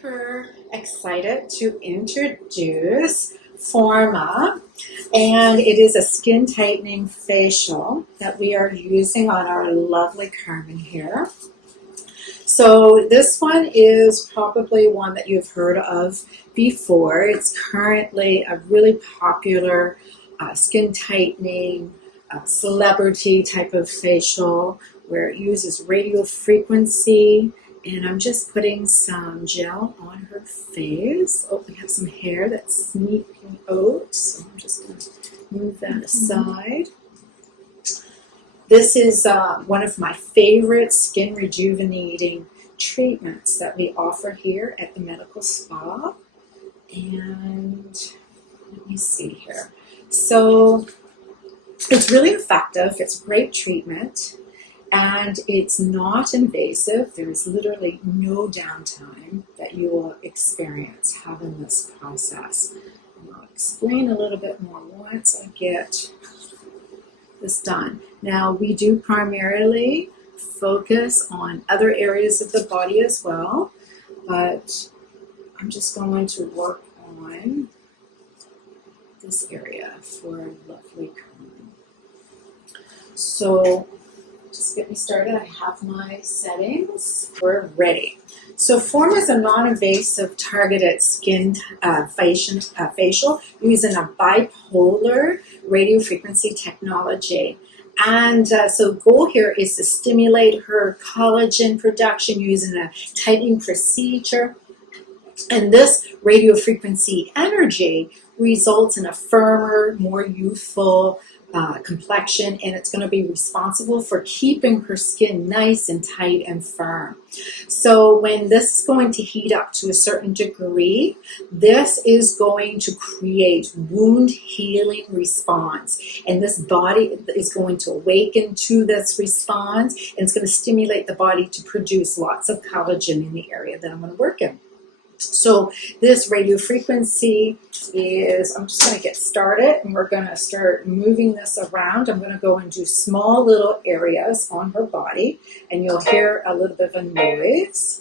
super excited to introduce Forma, and it is a skin tightening facial that we are using on our lovely Carmen here. So this one is probably one that you've heard of before. It's currently a really popular skin tightening celebrity type of facial where it uses radio frequency. And I'm just putting some gel on her face. Oh, we have some hair that's sneaking out, so I'm just going to move that aside. This is one of my favorite skin rejuvenating treatments that we offer here at the medical spa. And let me see here. So it's really effective. It's a great treatment. And it's not invasive. There's literally no downtime that you will experience having this process. And I'll explain a little bit more once I get this done. Now, we do primarily focus on other areas of the body as well, but I'm just going to work on this area for lovely Carmen. So, just get me started. I have my settings. We're ready. So Forma is a non-invasive targeted skin facial using a bipolar radio frequency technology. And so goal here is to stimulate her collagen production using a tightening procedure. And this radio frequency energy results in a firmer, more youthful complexion, and it's going to be responsible for keeping her skin nice and tight and firm. So when this is going to heat up to a certain degree, this is going to create wound healing response, and this body is going to awaken to this response, and it's going to stimulate the body to produce lots of collagen in the area that I'm going to work in. So this radio frequency is, I'm just going to get started and we're going to start moving this around. I'm going to go and do small little areas on her body and you'll hear a little bit of a noise.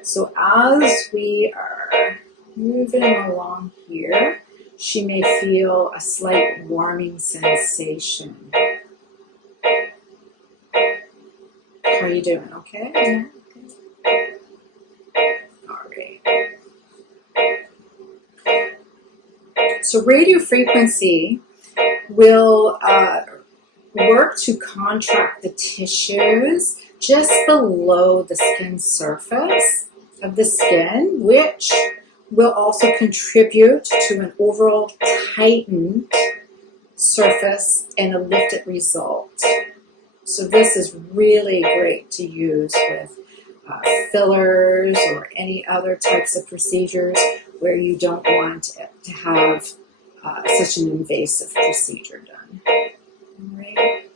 So as we are moving along here, she may feel a slight warming sensation. How are you doing? Okay? Yeah. So radio frequency will work to contract the tissues just below the skin surface of the skin, which will also contribute to an overall tightened surface and a lifted result. So this is really great to use with fillers or any other types of procedures where you don't want to have such an invasive procedure done. All right.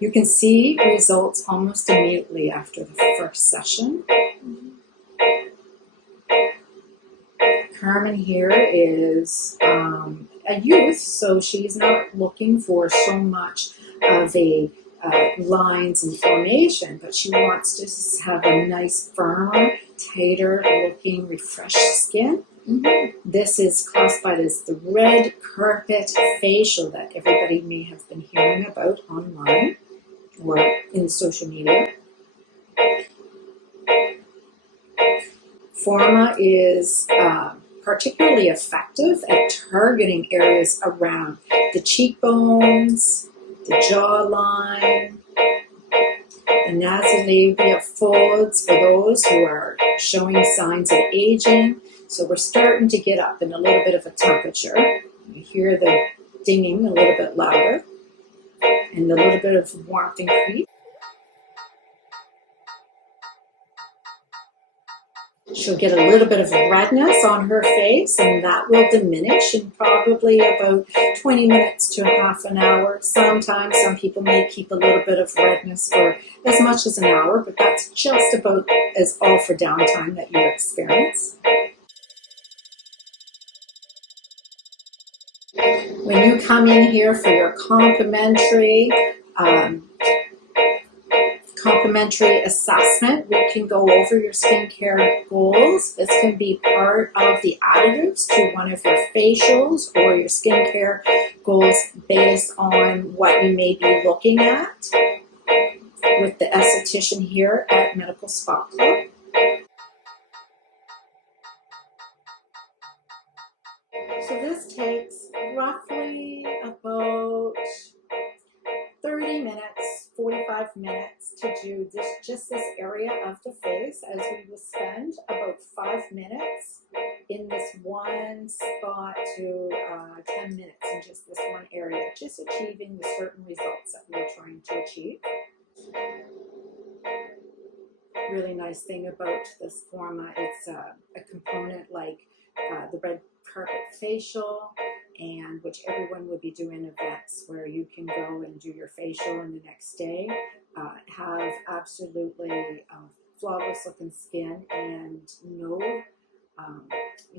You can see results almost immediately after the first session. Carmen here is a youth, so she's not looking for so much of a lines and formation, but she wants to have a nice, firmer, tighter looking, refreshed skin. This is classified as the red carpet facial that everybody may have been hearing about online or in social media. Forma is particularly effective at targeting areas around the cheekbones, the jawline, the nasolabial folds for those who are showing signs of aging. So we're starting to get up in a little bit of a temperature. You hear the dinging a little bit louder and a little bit of warmth increase. She'll get a little bit of redness on her face, and that will diminish in probably about 20 minutes to half an hour. Sometimes some people may keep a little bit of redness for as much as an hour, but that's just about as all for downtime that you experience. When you come in here for your complimentary complimentary assessment. We can go over your skincare goals. This can be part of the additives to one of your facials or your skincare goals based on what you may be looking at with the esthetician here at Medical Spa Club. So this takes roughly about 30 minutes, 45 minutes to do just this area of the face, as we will spend about 5 minutes in this one spot to 10 minutes in just this one area, just achieving the certain results that we're trying to achieve. Really nice thing about this Forma, it's a component like the red carpet facial, and which everyone would be doing events where you can go and do your facial and the next day have absolutely flawless looking skin and no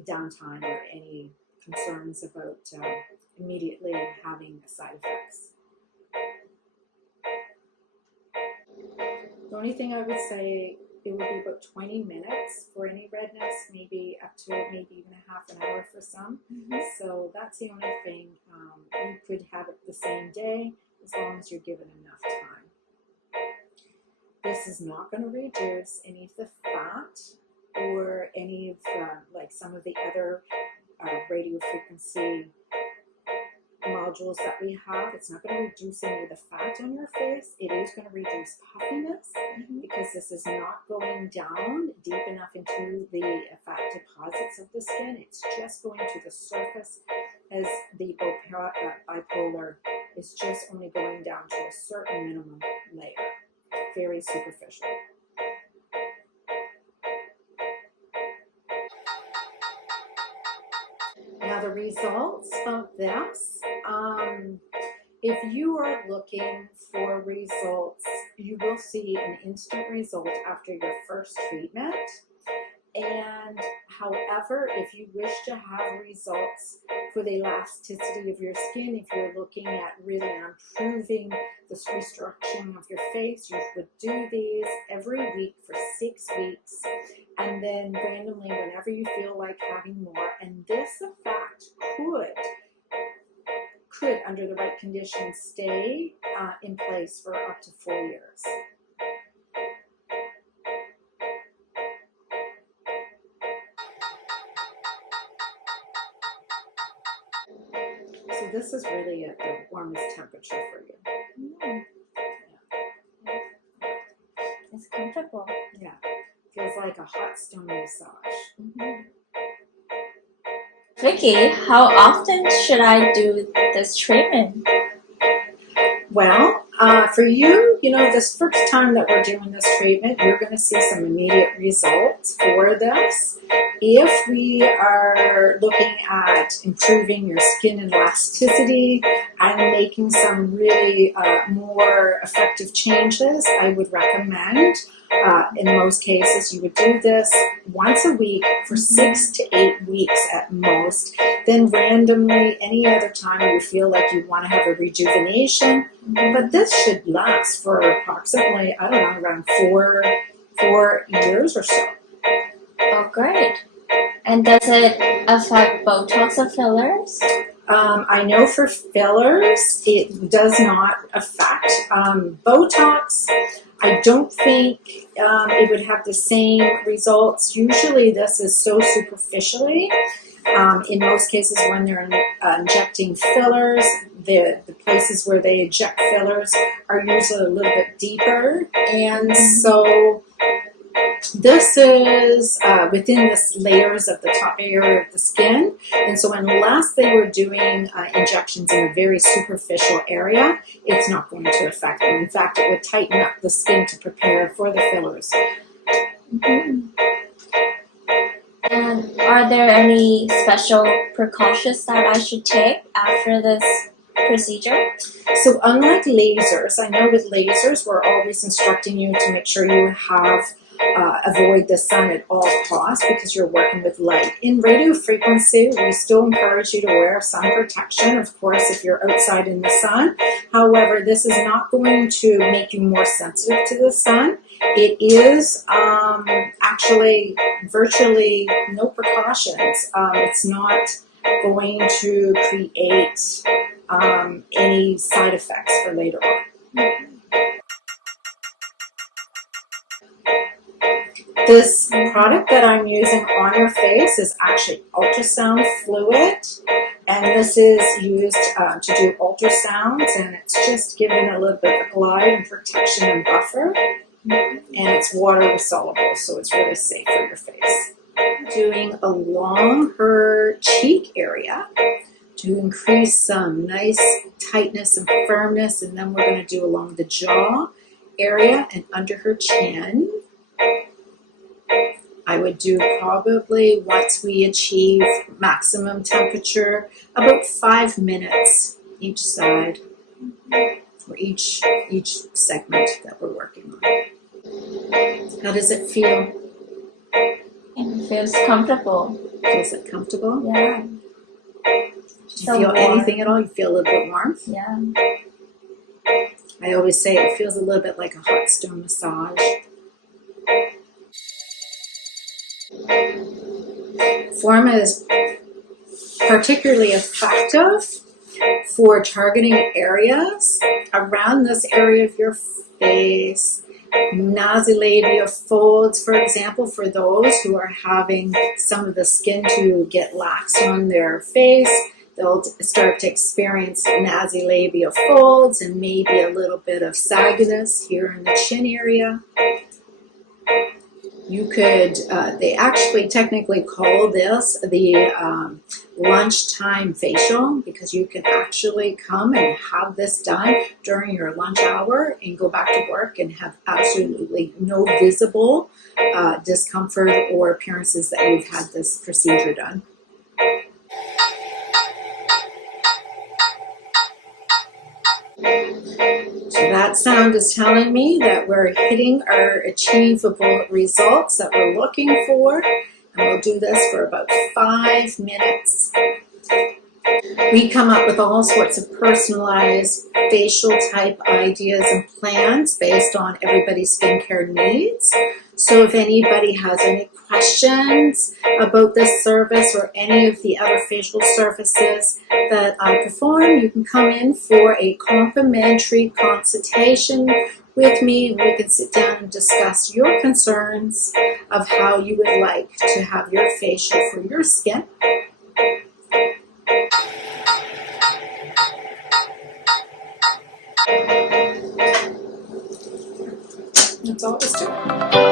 downtime or any concerns about immediately having side effects. The only thing I would say, it would be about 20 minutes for any redness, maybe up to maybe even a half an hour for some. So that's the only thing. You could have it the same day as long as you're given enough time. This is not going to reduce any of the fat or any of like some of the other radio frequency modules that we have. It's not going to reduce any of the fat on your face. It is going to reduce puffiness because this is not going down deep enough into the fat deposits of the skin. It's just going to the surface, as the bipolar is just only going down to a certain minimum layer. Very superficial. Now the results of this, if you are looking for results, you will see an instant result after your first treatment. And however, if you wish to have results for the elasticity of your skin, if you're looking at really improving the restructuring of your face, you would do these every week for 6 weeks, and then randomly whenever you feel like having more. And this effect could under the right conditions stay in place for up to 4 years. So this is really at the warmest temperature for you. Yeah. It's comfortable. Yeah, feels like a hot stone massage. Vicky, how often should I do this treatment? Well, for you, this first time that we're doing this treatment, you're going to see some immediate results for this. If we are looking at improving your skin elasticity and making some really more effective changes, I would recommend, in most cases, you would do this once a week for 6 to 8 weeks at most. Then randomly, any other time you feel like you want to have a rejuvenation. But this should last for approximately, I don't know, around 4 years or so. Oh, great. And does it affect Botox or fillers? I know for fillers, it does not affect. Botox, I don't think it would have the same results. Usually this is so superficially. In most cases when they're injecting fillers, the places where they inject fillers are usually a little bit deeper. And so this is within the layers of the top area of the skin, and so unless they were doing injections in a very superficial area, it's not going to affect them. In fact, it would tighten up the skin to prepare for the fillers. And are there any special precautions that I should take after this procedure? So unlike lasers, I know with lasers we're always instructing you to make sure you have avoid the sun at all costs because you're working with light. In radio frequency, we still encourage you to wear sun protection, of course, if you're outside in the sun. However, this is not going to make you more sensitive to the sun. It is actually virtually no precautions. It's not going to create any side effects for later on. This product that I'm using on your face is actually ultrasound fluid, and this is used to do ultrasounds, and it's just giving a little bit of glide and protection and buffer, and it's water soluble, so it's really safe for your face. Doing along her cheek area to increase some nice tightness and firmness, and then we're going to do along the jaw area and under her chin. I would do probably, once we achieve maximum temperature, about 5 minutes each side, or each segment that we're working on. How does it feel? It feels comfortable. Feels it comfortable? Yeah. Do you feel anything at all? You feel a little bit warm? Yeah. I always say it feels a little bit like a hot stone massage. Forma is particularly effective for targeting areas around this area of your face. Nasolabial folds, for example, for those who are having some of the skin to get lax on their face, they'll start to experience nasolabial folds and maybe a little bit of sagginess here in the chin area. You could, they actually technically call this the lunchtime facial, because you can actually come and have this done during your lunch hour and go back to work and have absolutely no visible discomfort or appearances that you've had this procedure done. So that sound is telling me that we're hitting our achievable results that we're looking for, and we'll do this for about 5 minutes. We come up with all sorts of personalized facial type ideas and plans based on everybody's skincare needs. So if anybody has any questions about this service or any of the other facial services that I perform, you can come in for a complimentary consultation with me, and we can sit down and discuss your concerns of how you would like to have your facial for your skin. That's all there is to it.